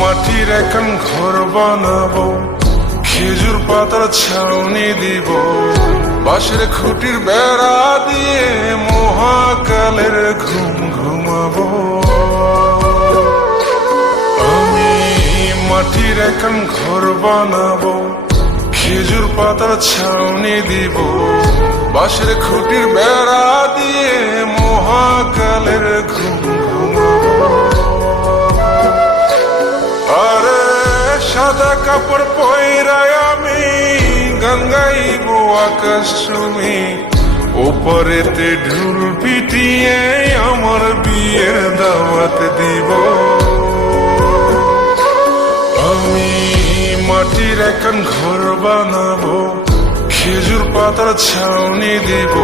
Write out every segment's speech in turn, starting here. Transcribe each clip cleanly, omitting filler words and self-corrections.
মাটির এখন ঘর বানাবো, খেজুর পাতার ছাউনি দিব, বাঁশের খুঁটির বেড়া দিয়ে মহাকালের ঘুম ঘুমাবো। আমি মাটির এখন ঘর বানাবো, খেজুর পাতার ছাউনি দিব, বাঁশের খুঁটির বেড়া দিয়ে মহাকালের ঘুম ঘুমাবো। আরে সাদা কাপড় পয়রায় আমি গান গাইব আকাশ চুমি, ওপরেতে ঢুল পিটিয়ে আমার বিয়ের দাওয়াত দিব। আমি মাটির এখন ঘর বানাবো, খেজুর পাতার ছাউনি দিব,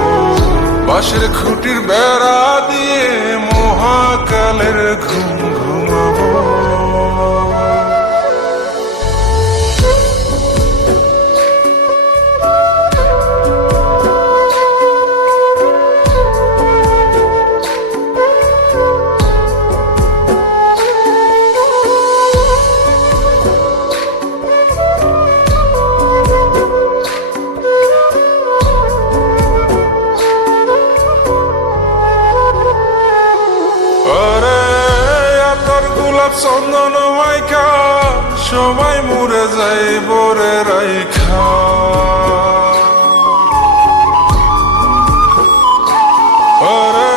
বাঁশের খুঁটির বেড়া দিয়ে মহাকালের ঘুম ঘুমাবো। চন্দন মাইকা সবাই মরে যাই বরে রাইখা, আরে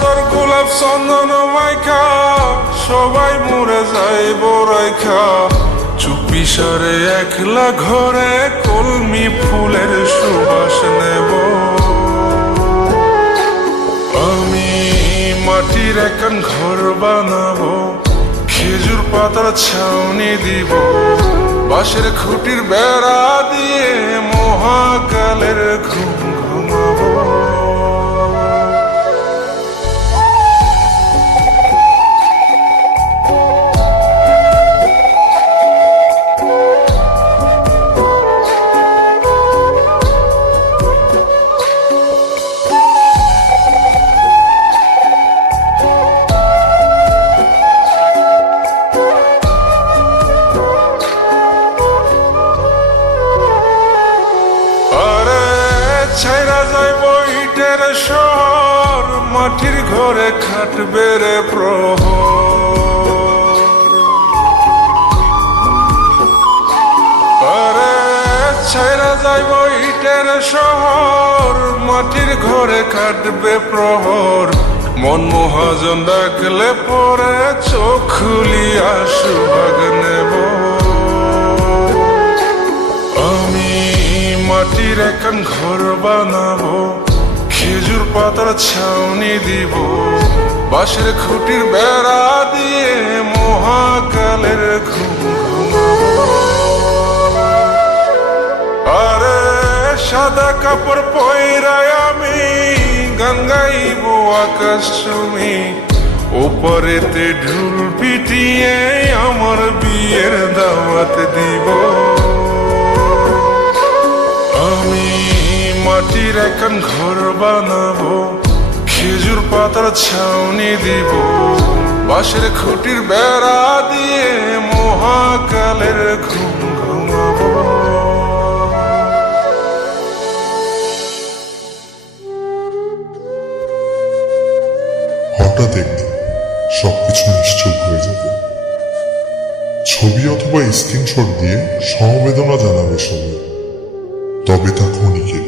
তোর গোলাপ চন্দন মাইকা সবাই মরে যাই বরাইখা, চুপি সারে একলা ঘরে কলমি ফুলের সুবাস নেব। আমি মাটির এখন ঘর বানাবো, খেজুর পাতার ছাউনি দিব, বাঁশের খুঁটির বেড়া দিয়ে মহাকালের ঘুম ঘুমাবো। ছাইরা যাইব ইটের শহর, মাটির ঘরে খাটবে রে প্রহর। আরে ছাইরা যাইব ইটের শহর, মাটির ঘরে খাটবে প্রহর। মন মহাজন ডাকলে পরে চোখ খুলিয়া সুভাগ নেব। মাটির এখন ঘর বানাবো, খেজুর পাতার ছাউনি দিব, বাঁশের খুঁটির বেড়া দিয়ে মহাকালের ঘুম ঘুমাবো। আরে সাদা কাপড় পয়রায় আমি গান গাইব আকাশ চুমি, ওপরেতে ঢুল পিটিয়ে আমার বিয়ের দাওয়াত দিব। আমি মাটির এখন ঘর বানাবো, খেজুর পাতার ছাউনি দিব, বাঁশের খুঁটির বেড়া দিয়ে মহাকালের ঘুম ঘুমাবো। হঠাৎ একদিন সবকিছু নিশ্চুপ হয়ে যাবে। ছবি অথবা স্ক্রিনশট দিয়ে সমবেদনা জানাবে সবাই, তবে তা ক্ষণিকের।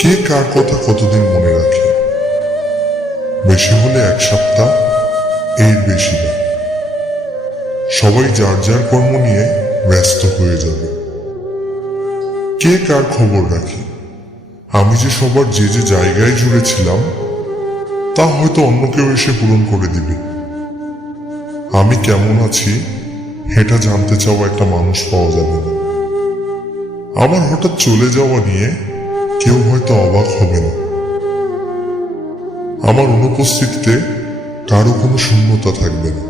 কে কার কথা কতদিন মনে রাখে? বেশি হলে এক সপ্তাহ, এর বেশি না। সবাই যার যার কর্ম নিয়ে ব্যস্ত হয়ে যাবে। কে কার খবর রাখে? আমি যে সবার যে যে জায়গায় জুড়ে ছিলাম তা হয়তো অন্য কেউ এসে পূরণ করে দিবে। আমি কেমন আছি এটা জানতে চাওয়া একটা মানুষ পাওয়া যাবে না। আমার হঠাৎ চলে যাওয়া নিয়ে কেউ হয়তো অবাক হবে না। আমার অনুপস্থিতিতে কারো কোনো শূন্যতা থাকবে না।